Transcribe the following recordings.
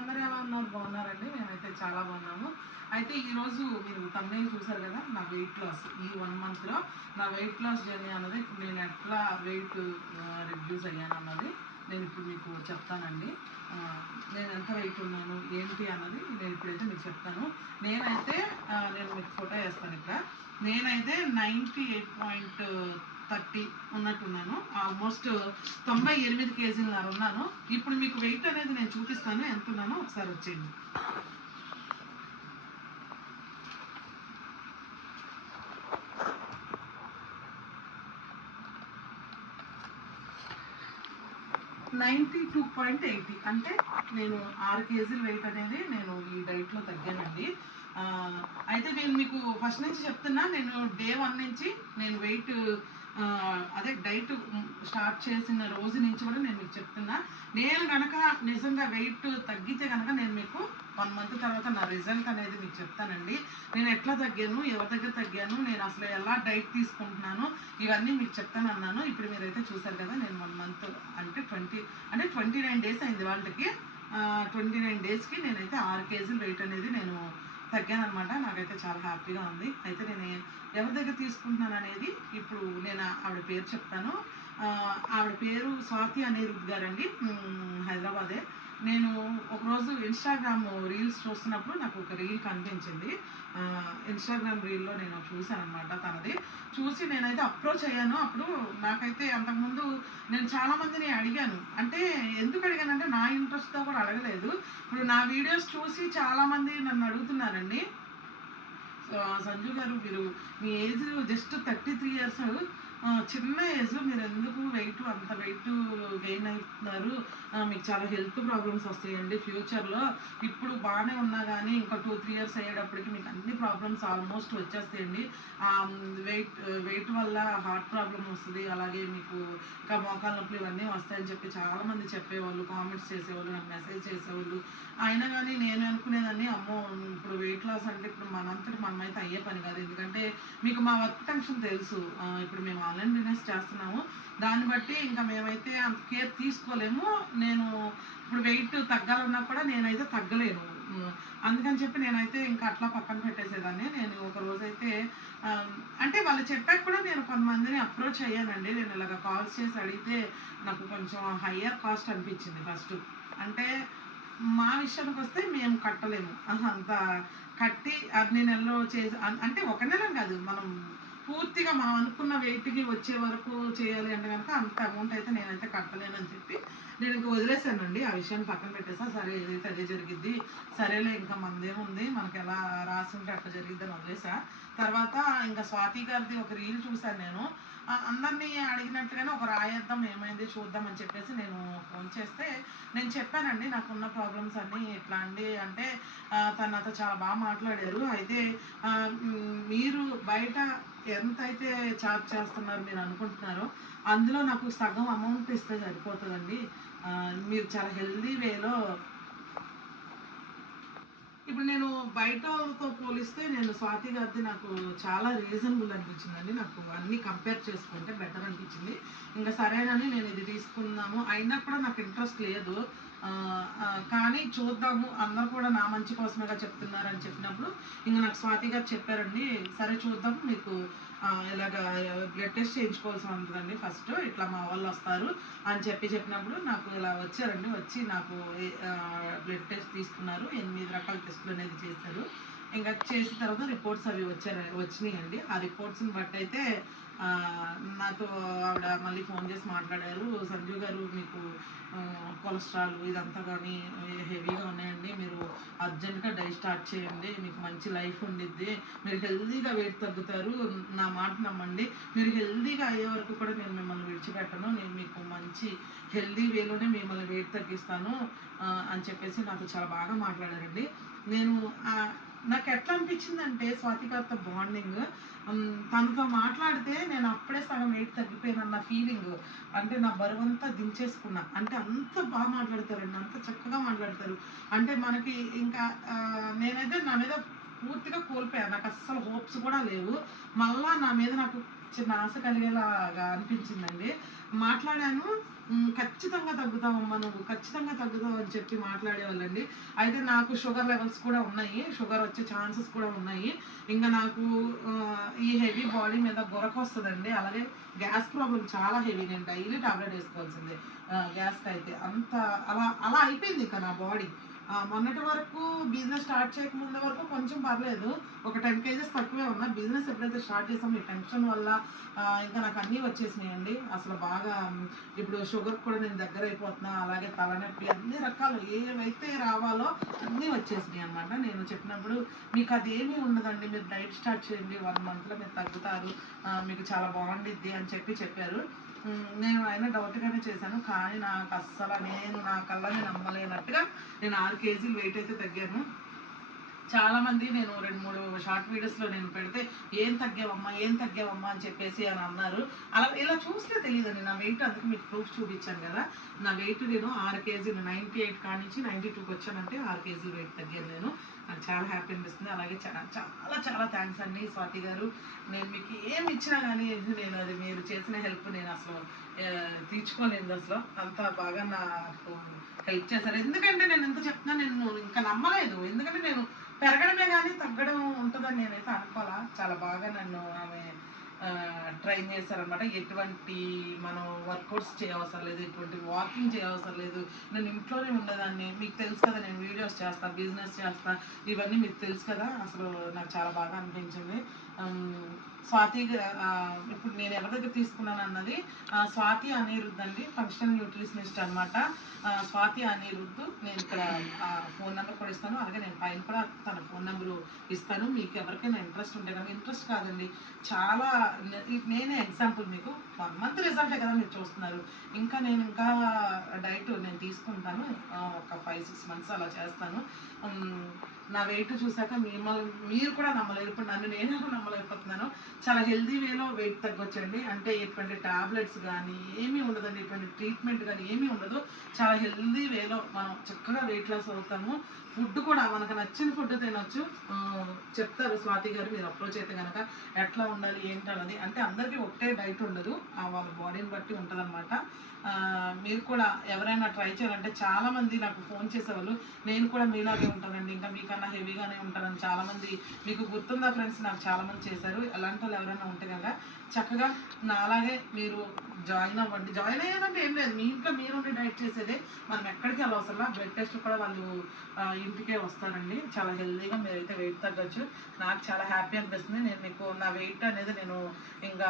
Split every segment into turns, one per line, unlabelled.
అందరూ ఎలా ఉన్నారు? బాగున్నారండి. మేమైతే చాలా బాగున్నాము. అయితే ఈరోజు మీరు తమిళ చూసారు కదా నా వెయిట్ లాస్ ఈ వన్ మంత్లో నా వెయిట్ లాస్ జర్నీ అన్నది నేను ఎట్లా వెయిట్ రిడ్యూస్ అయ్యాను అన్నది నేను ఇప్పుడు మీకు చెప్తానండి. నేను ఎంత వెయిట్ ఉన్నాను? ఏంటి అన్నది నేను ఇప్పుడైతే మీకు చెప్తాను. నేనైతే నేను మీకు ఫోటో వేస్తాను ఇక్కడ. నేనైతే నైంటీ ఎయిట్ పాయింట్ థర్టీ ఉన్నట్టున్నాను. ఆల్మోస్ట్ తొంభై ఎనిమిది కేజీలన్నర ఉన్నాను. ఇప్పుడు మీకు వెయిట్ అనేది నేను చూపిస్తాను. ఎంత ఉన్నానో ఒకసారి వచ్చేయండి. Ninety two point eighty. అంటే నేను ఆరు కేజీల వెయిట్ అనేది నేను ఈ డైట్లో తగ్గానండి. అయితే నేను మీకు ఫస్ట్ నుంచి చెప్తున్నా. నేను డే వన్ నుంచి నేను వెయిట్ అదే డైట్ స్టార్ట్ చేసిన రోజు నుంచి కూడా నేను మీకు చెప్తున్నా. నేను కనుక నిజంగా వెయిట్ తగ్గితే కనుక నేను మీకు వన్ మంత్ తర్వాత నా రిజల్ట్ అనేది మీకు చెప్తానండి. నేను ఎట్లా తగ్గాను ఎవరి దగ్గర తగ్గాను నేను అసలు ఎలా డైట్ తీసుకుంటున్నాను ఇవన్నీ మీకు చెప్తాను అన్నాను ఇప్పుడు మీరైతే చూసారు కదా నేను వన్ మంత్ అంటే ట్వంటీ అంటే ట్వంటీ నైన్ డేస్ అయింది వాళ్ళకి. ట్వంటీ నైన్ డేస్కి నేనైతే ఆరు కేజీలు వెయిట్ అనేది నేను తగ్గానమాట నాకైతే చాలా హ్యాపీగా ఉంది. అయితే నేను ఎవరి దగ్గర తీసుకుంటున్నాను అనేది ఇప్పుడు నేను ఆవిడ పేరు చెప్తాను. ఆ, ఆవిడ పేరు స్వాతి అనిరుద్ గారండి. హైదరాబాదే. నేను ఒకరోజు ఇన్స్టాగ్రామ్ రీల్స్ చూస్తున్నప్పుడు నాకు ఒక రీల్ కనిపించింది. ఇన్స్టాగ్రామ్ రీల్లో నేను చూశాను అనమాట తనది. చూసి నేనైతే అప్రోచ్ అయ్యాను. అప్పుడు నాకైతే అంతకుముందు నేను చాలా మందిని అడిగాను. అంటే ఎందుకు అడిగానంటే నా ఇంట్రెస్ట్తో కూడా అడగలేదు. ఇప్పుడు నా వీడియోస్ చూసి చాలామంది నన్ను అడుగుతున్నారండి. సంజు గారు మీరు మీ age just thirty three years చిన్న ఏజ్ మీరు ఎందుకు వెయిట్ అంత వెయిట్ గెయిన్ అవుతున్నారు? మీకు చాలా హెల్త్ ప్రాబ్లమ్స్ వస్తాయండి. ఫ్యూచర్లో ఇప్పుడు బాగానే ఉన్నా కానీ ఇంకా టూ త్రీ ఇయర్స్ అయ్యేటప్పటికి మీకు అన్ని ప్రాబ్లమ్స్ ఆల్మోస్ట్ వచ్చేస్తాయండి. వెయిట్ వెయిట్ వల్ల హార్ట్ ప్రాబ్లమ్ వస్తుంది. అలాగే మీకు ఇంకా మోకాల నొప్పులు ఇవన్నీ వస్తాయని చెప్పి చాలామంది చెప్పేవాళ్ళు కామెంట్స్ చేసేవాళ్ళు నాకు మెసేజ్ చేసేవాళ్ళు. అయినా కానీ నేను అనుకునేదాన్ని అమ్మో ఇప్పుడు వెయిట్ లాస్ అంటే ఇప్పుడు మనంతటి మనమైతే అయ్యే పని కాదు. ఎందుకంటే మీకు మా వర్క్ టెన్షన్ తెలుసు. ఇప్పుడు మేము ఆన్లైన్ బిజినెస్ చేస్తున్నాము. దాన్ని బట్టి ఇంకా మేమైతే అంత కేర్ తీసుకోలేము. నేను ఇప్పుడు వెయిట్ తగ్గాలన్నా కూడా నేనైతే తగ్గలేను. అందుకని చెప్పి నేనైతే ఇంకా అట్లా పక్కన పెట్టేసేదాన్ని. నేను ఒక రోజైతే అంటే వాళ్ళు చెప్పాక కూడా నేను కొంతమందిని అప్రోచ్ అయ్యానండి. నేను ఇలాగ కాల్స్ చేసి అడిగితే నాకు కొంచెం హయ్యర్ కాస్ట్ అనిపించింది ఫస్ట్ అంటే మా విషయానికి వస్తే మేము కట్టలేము. అంత కట్టి అన్ని నెలలో చేసి అంటే ఒక నెల కాదు. మనం పూర్తిగా మనం అనుకున్న వెయిట్కి వచ్చే వరకు చేయాలి అంటే కనుక అంత అమౌంట్ అయితే నేనైతే కట్టలేనని చెప్పి నేను ఇంకా వదిలేసానండి. ఆ విషయాన్ని పక్కన పెట్టేసా. సరే ఏదైతే అదే జరిగిద్ది సరేలే ఇంకా మనదేముంది మనకి ఎలా రాసి ఉంటే అట్లా జరిగిద్దని అని వదిలేసా. తర్వాత ఇంకా స్వాతి గారిది ఒక రీల్ చూశాను నేను. అందరినీ అడిగినట్టుగానే ఒక రాయేద్దాం ఏమైంది చూద్దాం అని చెప్పేసి నేను ఫోన్ చేస్తే నేను చెప్పానండి నాకున్న ప్రాబ్లమ్స్ అన్నీ ఎట్లా అండి అంటే తనతో చాలా బాగా మాట్లాడారు. అయితే మీరు బయట ఎంత అయితే చార్జ్ చేస్తున్నారు మీరు అనుకుంటున్నారో అందులో నాకు సగం అమౌంట్ ఇస్తే సరిపోతుందండి. మీరు చాలా హెల్దీ వేలో ఇప్పుడు నేను బయటతో పోలిస్తే నేను స్వాతి గారిది నాకు చాలా రీజనబుల్ అనిపించిందండి. నాకు అన్నీ కంపేర్ చేసుకుంటే బెటర్ అనిపించింది. ఇంకా సరేనని నేను ఇది తీసుకుందాము. అయినా కూడా నాకు ఇంట్రెస్ట్ లేదు. కానీ చూద్దాము. అందరు కూడా నా మంచి కోసమేగా చెప్తున్నారని చెప్పినప్పుడు ఇంక నాకు స్వాతి గారు చెప్పారండి సరే చూద్దాం మీకు ఇలాగ బ్లడ్ టెస్ట్ చేయించుకోవాల్సి ఉంటుందండి ఫస్ట్ ఇట్లా మా వాళ్ళు వస్తారు అని చెప్పి చెప్పినప్పుడు నాకు ఇలా వచ్చారండి. వచ్చి నాకు బ్లడ్ టెస్ట్ తీసుకున్నారు. ఎనిమిది రకాల టెస్టులు అనేది చేశారు. ఇంకా చేసిన తర్వాత రిపోర్ట్స్ అవి వచ్చారు వచ్చినాయండి. ఆ రిపోర్ట్స్ని బట్టి అయితే నాతో ఆవిడ మళ్ళీ ఫోన్ చేసి మాట్లాడారు. సంజీవ్ గారు మీకు కొలెస్ట్రాల్ ఇదంతా కానీ హెవీగా ఉన్నాయండి. మీరు అర్జెంట్గా డై స్టార్ట్ చేయండి. మీకు మంచి లైఫ్ ఉండిద్ది. మీరు హెల్దీగా వెయిట్ తగ్గుతారు. నా మాట నమ్మండి. మీరు హెల్దీగా అయ్యే వరకు కూడా నేను మిమ్మల్ని విడిచిపెట్టను. నేను మీకు మంచి హెల్దీ వేలోనే మిమ్మల్ని వెయిట్ తగ్గిస్తాను అని చెప్పేసి నాతో చాలా బాగా మాట్లాడారండి. నేను నాకు ఎట్లా అనిపించిందంటే స్వాతి గారితో బాండింగ్ తనతో మాట్లాడితే నేను అప్పుడే సగం వెయిట్ తగ్గిపోయినన్న ఫీలింగ్ అంటే నా బరువంతా దించేసుకున్నా. అంటే అంత బాగా మాట్లాడతారండి అంత చక్కగా మాట్లాడతారు. అంటే మనకి ఇంకా నేనైతే నా మీద పూర్తిగా కోల్పోయాను నాకు అస్సలు హోప్స్ కూడా లేవు. మళ్ళా నా మీద నాకు చిన్న ఆశ కలిగేలాగా అనిపించిందండి. మాట్లాడాను ఖచ్చితంగా తగ్గుతావమ్మా నువ్వు ఖచ్చితంగా తగ్గుతావు అని చెప్పి మాట్లాడేవాళ్ళండి. అయితే నాకు షుగర్ లెవెల్స్ కూడా ఉన్నాయి షుగర్ వచ్చే ఛాన్సెస్ కూడా ఉన్నాయి. ఇంకా నాకు ఈ హెవీ బాడీ మీద గొరక వస్తుందండి. అలాగే గ్యాస్ ప్రాబ్లం చాలా హెవీ. నేను డైలీ టాబ్లెట్ వేసుకోవాల్సిందే. గ్యాస్కి అయితే అంత అలా అలా అయిపోయింది ఇంకా నా బాడీ. మొన్నటి వరకు బిజినెస్ స్టార్ట్ చేయకముందు వరకు కొంచెం పర్లేదు. ఒక టెన్ కేజెస్ తక్కువే ఉన్నా. బిజినెస్ ఎప్పుడైతే స్టార్ట్ చేసామో ఈ టెన్షన్ వల్ల ఇంకా నాకు అన్నీ వచ్చేసినాయండి. అసలు బాగా ఇప్పుడు షుగర్ కూడా నేను దగ్గర అయిపోతున్నా. అలాగే తలనొప్పి అన్ని రకాలు ఏవైతే రావాలో అన్నీ వచ్చేసినాయి అనమాట నేను చెప్పినప్పుడు మీకు అది ఏమీ ఉండదండి. మీరు డైట్ స్టార్ట్ చేయండి. వన్ మంత్లో మీరు తగ్గుతారు. మీకు చాలా బాగుండిద్ది అని చెప్పి చెప్పారు. నేను అయినా డౌట్గానే చేశాను. కానీ నాకు అస్సలు నేను నా కళ్ళని నమ్మలేనట్టుగా నేను ఆరు కేజీలు వెయిట్ అయితే తగ్గాను. చాలా మంది నేను రెండు మూడు షార్ట్ వీడియోస్లో నేను పెడితే ఏం తగ్గావమ్మా? ఏం తగ్గావమ్మా? అని చెప్పేసి అని అన్నారు. అలా ఇలా చూస్తే తెలియదండి నా వెయిట్ అందుకు మీకు ప్రూఫ్ చూపించాను కదా. నా వెయిట్ నేను ఆరు కేజీలు నైంటీ ఎయిట్ కానించి నైన్టీ నైంటీ టూకి వచ్చానంటే ఆరు కేజీలు వెయిట్ తగ్గాను నేను. నాకు చాలా హ్యాపీ అనిపిస్తుంది. అలాగే చాలా చాలా చాలా థ్యాంక్స్ అండి స్వాతి గారు. నేను మీకు ఏమి ఇచ్చినా కానీ నేను అది మీరు చేసిన హెల్ప్ నేను అసలు తీర్చుకోలేదు అసలు. అంత బాగా నాకు హెల్ప్ చేశారు. ఎందుకంటే నేను ఎంత చెప్తున్నా నేను ఇంకా నమ్మలేదు. ఎందుకంటే నేను పెరగడమే కానీ తగ్గడం ఉంటుందని నేనైతే అనుకోవాలా చాలా బాగా నన్ను ఆమె ట్రైన్ చేశారనమాట ఎటువంటి మనం వర్కౌట్స్ చేయవసరం లేదు ఎటువంటి వాకింగ్ చేయవసరం లేదు. నేను ఇంట్లోనే ఉండేదాన్ని మీకు తెలుసు కదా నేను వీడియోస్ చేస్తా బిజినెస్ చేస్తా ఇవన్నీ మీకు తెలుసు కదా. అసలు నాకు చాలా బాగా అనిపించింది. స్వాతి ఇప్పుడు నేను ఎవరి దగ్గర తీసుకున్నాను అన్నది స్వాతి అనిరుద్ధ్ అండి ఫంక్షన్ న్యూట్రిషనిస్ట్ అనమాట స్వాతి అనిరుద్ధ్ నేను ఇక్కడ ఫోన్ నెంబర్ కూడా ఇస్తాను. అలాగే నేను పైన కూడా తన ఫోన్ నెంబర్ ఇస్తాను. మీకు ఎవరికైనా ఇంట్రెస్ట్ ఉంటే కనుక ఇంట్రెస్ట్ కాదండి. చాలా నేనే ఎగ్జాంపుల్ మీకు వన్ మంత్ రిజల్టే కదా మీరు చూస్తున్నారు. ఇంకా నేను ఇంకా డైట్ నేను తీసుకుంటాను. ఒక ఫైవ్ సిక్స్ మంత్స్ అలా చేస్తాను. నా వెయిట్ చూసాక మిమ్మల్ని మీరు కూడా నమ్మలేరు. ఇప్పుడు నన్ను నేను నమ్మలేకపోతున్నాను చాలా హెల్దీ వేలో వెయిట్ తగ్గొచ్చండి. అంటే ఎటువంటి టాబ్లెట్స్ కానీ ఏమీ ఉండదండి. ఎటువంటి ట్రీట్మెంట్ కానీ ఏమీ ఉండదు. చాలా హెల్దీ వేలో మనం చక్కగా వెయిట్ లాస్ అవుతాము. ఫుడ్ కూడా మనకు నచ్చిన ఫుడ్ తినొచ్చు. చెప్తారు స్వాతి గారు మీరు అప్రోచ్ అయితే కనుక ఎట్లా ఉండాలి ఏంటన్నది. అంటే అందరికీ ఒకటే డైట్ ఉండదు. ఆ వాళ్ళ బాడీని బట్టి ఉంటుంది మీరు కూడా ఎవరైనా ట్రై చేయాలంటే చాలా మంది నాకు ఫోన్ చేసేవాళ్ళు. నేను కూడా మీలాగే ఉంటానండి. ఇంకా మీకన్నా హెవీగానే ఉంటానని చాలా మంది మీకు గుర్తుందా ఫ్రెండ్స్? నాకు చాలా మంది చేశారు. అలాంటి వాళ్ళు ఎవరైనా ఉంటే కనుక చక్కగా నాలాగే మీరు జాయిన్ అవ్వండి. జాయిన్ అయ్యేదంటే ఏం లేదు. మీ ఇంట్లో మీరుండి డైట్ చేసేదే. మనం ఎక్కడికి వెళ్ళవసరం బ్లడ్ టెస్ట్ కూడా వాళ్ళు ఇంటికే వస్తారండి. చాలా హెల్తీగా మీరైతే వెయిట్ తగ్గచ్చు. నాకు చాలా హ్యాపీ అనిపిస్తుంది. నేను మీకు నా వెయిట్ అనేది నేను ఇంకా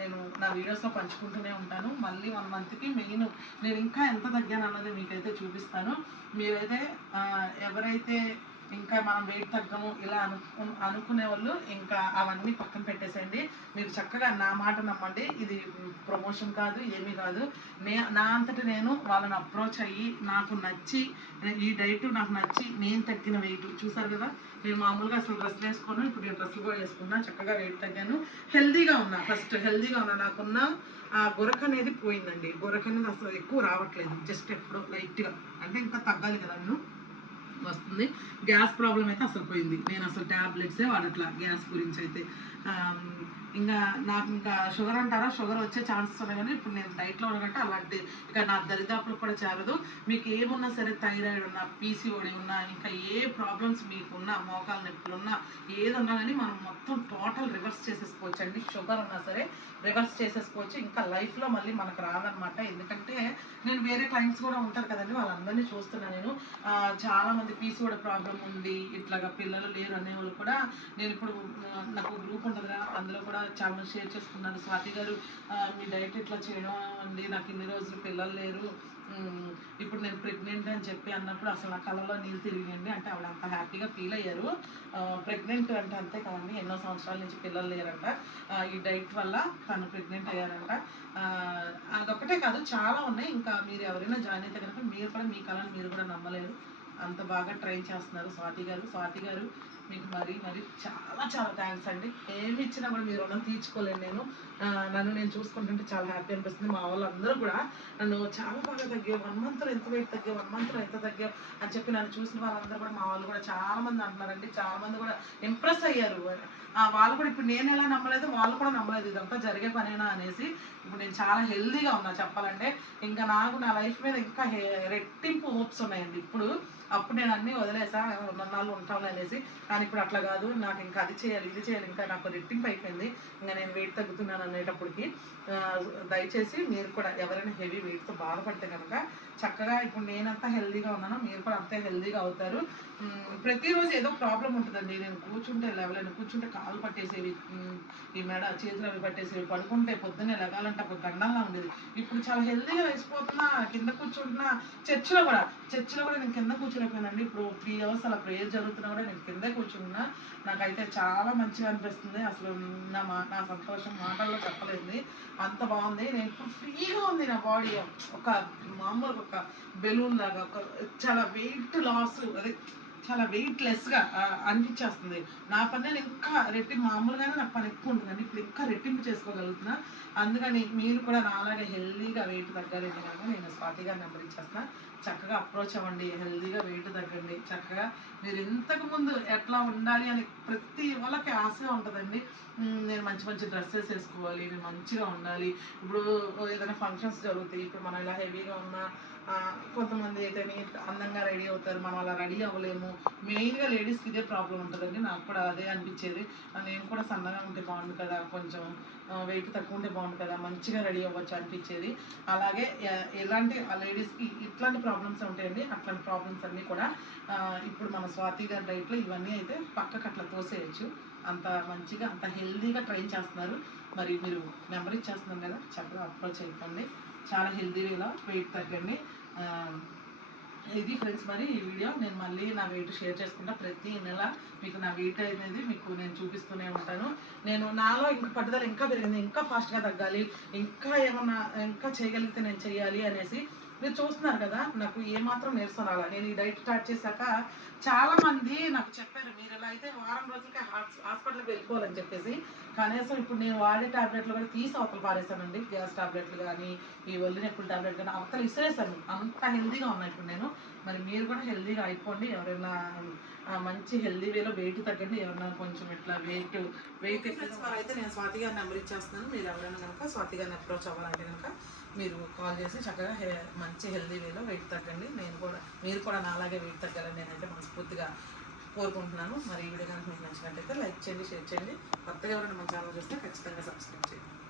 నేను నా వీడియోస్లో పంచుకుంటూనే ఉంటాను. మళ్ళీ వన్ మంత్కి మెయిన్ నేను ఇంకా ఎంత తగ్గాను అన్నది మీకైతే చూపిస్తాను. మీరైతే ఎవరైతే ఇంకా మనం వెయిట్ తగ్గము ఇలా అను అనుకునే వాళ్ళు ఇంకా అవన్నీ పక్కన పెట్టేసేయండి. మీరు చక్కగా నా మాట నమ్మండి. ఇది ప్రమోషన్ కాదు ఏమీ కాదు. నే నా అంతటి నేను వాళ్ళని అప్రోచ్ అయ్యి నాకు నచ్చి ఈ డైట్ నాకు నచ్చి నేను తగ్గిన వెయిట్ చూసారు కదా? నేను మామూలుగా అసలు డ్రెస్లు వేసుకోను ఇప్పుడు నేను డ్రెస్సులు కూడా వేసుకున్నా చక్కగా వెయిట్ తగ్గాను. హెల్దీగా ఉన్నా ఫస్ట్ హెల్దీగా ఉన్నా. నాకున్న ఆ గొరక అనేది పోయిందండి. గొరక అనేది అసలు ఎక్కువ రావట్లేదు. జస్ట్ ఎప్పుడో లైట్గా అంటే ఇంకా తగ్గాలి కదా నేను వస్తుంది. గ్యాస్ ప్రాబ్లం అయితే అసలు పోయింది. నేను అసలు ట్యాబ్లెట్సే వాడట్లా గ్యాస్ గురించి అయితే. ఇంకా నాకు ఇంకా షుగర్ అంటారా? షుగర్ వచ్చే ఛాన్సెస్ ఉన్నాయి కానీ ఇప్పుడు నేను డైట్లో ఉండకంటే అలాంటి ఇక నా దరిదాపులకు కూడా చేరదు. మీకు ఏమున్నా సరే థైరాయిడ్ ఉన్నా పీసీఓడి ఉన్నా ఇంకా ఏ ప్రాబ్లమ్స్ మీకు ఉన్నా మోకాల నొప్పులు ఉన్నా ఏదన్నా కానీ మనం మొత్తం టోటల్ రివర్స్ చేసేసుకోవచ్చు. అండి షుగర్ ఉన్నా సరే రివర్స్ చేసేసుకోవచ్చు. ఇంకా లైఫ్లో మళ్ళీ మనకు రాదనమాట ఎందుకంటే నేను వేరే క్లయింట్స్ కూడా ఉంటారు కదండి వాళ్ళందరినీ చూస్తున్నాను నేను. చాలామంది చాలా మంది పీసీఓడి ప్రాబ్లం ఉంది ఇట్లాగా పిల్లలు లేరు అనే వాళ్ళు కూడా నేను ఇప్పుడు నాకు గ్రూప్ ఉంటుంది? కదా అందులో కూడా చాలా షేర్ చేసుకున్నారు స్వాతి గారు మీ డైట్ ఇట్లా చేయడం అండి నాకు ఇన్ని రోజులు పిల్లలు లేరు. ఇప్పుడు నేను ప్రెగ్నెంట్ అని చెప్పి అన్నప్పుడు అసలు నా కళలో నీళ్ళు తిరిగింది అంటే ఆవిడ అంత హ్యాపీగా ఫీల్ అయ్యారు. ప్రెగ్నెంట్ అంటే అంతే కదండి ఎన్నో సంవత్సరాల నుంచి పిల్లలు లేరంట. ఈ డైట్ వల్ల తను ప్రెగ్నెంట్ అయ్యారంట. ఆ, అదొకటే కాదు చాలా ఉన్నాయి. ఇంకా మీరు ఎవరైనా జాయిన్ అయితే కనుక మీరు కూడా మీ కళను మీరు కూడా నమ్మలేరు. అంత బాగా ట్రైన్ చేస్తున్నారు స్వాతి గారు. స్వాతి గారు మీకు మరీ మరీ చాలా చాలా థ్యాంక్స్ అండి. ఏమి ఇచ్చినా కూడా మీరు రుణం తీర్చుకోలేను నేను. నన్ను నేను చూసుకుంటుంటే చాలా హ్యాపీ అనిపిస్తుంది. మా వాళ్ళందరూ కూడా నన్ను చాలా బాగా తగ్గావు. వన్ మంత్లో ఎంత వెయిట్ తగ్గావు? వన్ మంత్లో ఎంత తగ్గావు? అని చెప్పి నన్ను చూసిన వాళ్ళందరూ కూడా మా వాళ్ళు కూడా చాలా మంది అంటున్నారండి. చాలా మంది కూడా ఇంప్రెస్ అయ్యారు. వాళ్ళు కూడా ఇప్పుడు నేను ఎలా నమ్మలేదు వాళ్ళు కూడా నమ్మలేదు. ఇదంతా జరిగే పనేనా అనేసి ఇప్పుడు నేను చాలా హెల్దీగా ఉన్నా చెప్పాలంటే. ఇంకా నాకు నా లైఫ్ మీద ఇంకా హె- రెట్టింపు హోప్స్ ఉన్నాయండి. ఇప్పుడు అప్పుడు నేను అన్నీ వదిలేసా నాళ్ళు ఉంటాను అనేసి. కానీ ఇప్పుడు అట్లా కాదు నాకు ఇంకా అది చేయాలి ఇది చేయాలి ఇంకా నాకు రెట్టింపు అయిపోయింది. ఇంకా నేను వెయిట్ తగ్గుతున్నాను అనేటప్పటికి దయచేసి మీరు కూడా ఎవరైనా హెవీ వెయిట్తో బాధపడితే కనుక చక్కగా ఇప్పుడు నేనంత హెల్దీగా ఉన్నానో మీరు కూడా అంతే హెల్దీగా అవుతారు. ప్రతిరోజు ఏదో ప్రాబ్లం ఉంటుందండి. నేను కూర్చుంటే లేవలేను కూర్చుంటే కాలు పట్టేసేవి ఈ మెడ చేతులు అవి పట్టేసేవి పడుకుంటే పొద్దున్నే లగాలంటే ఒక గండంలా ఉండేది. ఇప్పుడు చాలా హెల్దీగా వేసిపోతున్నా కింద కూర్చుంటున్నా చర్చిలో కూడా చర్చిలో కూడా నేను కింద కూర్చోలేకపోయానండి. ఇప్పుడు త్రీ అవర్స్ అలా ప్రేయర్ జరుగుతున్నా కూడా నేను కిందే కూర్చున్నా నాకైతే చాలా మంచిగా అనిపిస్తుంది. అసలు నా మా నా సంతోషం మాటల్లో చెప్పలేదు. అంత బాగుంది. నేను ఇప్పుడు ఫ్రీగా ఉంది నా బాడీ. ఒక మామూలుగా ఒక బెలూన్ లాగా ఒక చాలా వెయిట్ లాస్ అదే చాలా వెయిట్లెస్గా అనిపించేస్తుంది నా పని నేను ఇంకా రెట్టింపు మామూలుగానే నా పని ఎక్కువ ఉంటుందండి ఇప్పుడు ఇంకా రెట్టింపు చేసుకోగలుగుతున్నా. అందుకని మీరు కూడా నాలాగే హెల్దీగా వెయిట్ తగ్గాలి కనుక నేను స్వాతిగా నెంబర్ ఇచ్చేస్తున్నా చక్కగా అప్రోచ్ అవ్వండి హెల్దీగా వెయిట్ తగ్గండి. చక్కగా మీరు ఇంతకు ముందు ఎట్లా ఉండాలి అని ప్రతి వాళ్ళకి ఆశ ఉంటుందండి. నేను మంచి మంచి డ్రెస్సెస్ వేసుకోవాలి నేను మంచిగా ఉండాలి. ఇప్పుడు ఏదైనా ఫంక్షన్స్ జరుగుతాయి ఇప్పుడు మనం ఇలా హెవీగా ఉన్నా కొంతమంది అయితే అందంగా రెడీ అవుతారు మనం అలా రెడీ అవ్వలేము. మెయిన్గా లేడీస్కి ఇదే ప్రాబ్లం ఉంటుందండి. నాకు కూడా అదే అనిపించేది. నేను కూడా సన్నగా ఉంటే బాగుండు కదా కొంచెం వెయిట్ తక్కువ ఉంటే బాగుండు కదా మంచిగా రెడీ అవ్వచ్చు అనిపించేది. అలాగే ఎలాంటి ఆ లేడీస్కి ఇట్లాంటి ప్రాబ్లమ్స్ ఉంటాయండి. అట్లాంటి ప్రాబ్లమ్స్ అన్నీ కూడా ఇప్పుడు మన స్వాతి గారి డైట్లో ఇవన్నీ అయితే పక్కకు అట్లా తోసేయచ్చు. అంత మంచిగా అంత హెల్దీగా ట్రైన్ చేస్తున్నారు. మరి మీరు నెంబర్ ఇచ్చేస్తున్నారు కదా చక్కగా అప్రోచ్ అయిపోండి. చాలా హెల్దీగా వెయిట్ తగ్గండి. ఇది ఫ్రెండ్స్ మరి ఈ వీడియో నేను మళ్ళీ నా వెయిట్ షేర్ చేసుకుంటా. ప్రతి నెల మీకు నా వెయిట్ అనేది మీకు నేను చూపిస్తూనే ఉంటాను. నేను నాలో ఇంకా పట్టుదల ఇంకా పెరిగింది. ఇంకా ఫాస్ట్గా తగ్గాలి. ఇంకా ఏమన్నా ఇంకా చేయగలిగితే నేను చేయాలి అనేసి మీరు చూస్తున్నారు కదా నాకు ఏమాత్రం నీరసం రాలా. నేను ఈ డైట్ స్టార్ట్ చేశాక చాలా మంది నాకు చెప్పారు మీరు ఇలా అయితే వారం రోజులకి హాస్పిటల్కి వెళ్ళిపోవాలని చెప్పేసి. కనీసం ఇప్పుడు నేను వాడే టాబ్లెట్లు కూడా తీసి అవతల పారేసానండి గ్యాస్ టాబ్లెట్లు కానీ ఈ ఒళ్ళు నొప్పుల టాబ్లెట్ కానీ అవతల ఇసిరేసాను అంత హెల్దీగా ఉన్నాయి ఇప్పుడు నేను. మరి మీరు కూడా హెల్దీగా అయిపోండి. ఎవరైనా మంచి హెల్దీ వేలో వెయిట్ తగ్గండి. ఎవరైనా కొంచెం ఇట్లా వెయిట్ వెయిట్ అయితే నేను స్వాతి గారి నెంబర్ ఇచ్చేస్తున్నాను. మీరు ఎవరైనా కనుక స్వాతి గారిని అప్రోచ్ అవ్వాలంటే కనుక మీరు కాల్ చేసి చక్కగా హె మంచి హెల్దీ వేలో వెయిట్ తగ్గండి. నేను కూడా మీరు కూడా నాలాగే వెయిట్ తగ్గాలని నేనైతే మనస్ఫూర్తిగా కోరుకుంటున్నాను. మరి ఈ వీడియో కనుక మీకు నచ్చినట్టయితే లైక్ చేయండి షేర్ చేయండి. కొత్తగా ఎవరైనా మన ఛానల్ చూస్తే ఖచ్చితంగా సబ్స్క్రైబ్ చేయండి.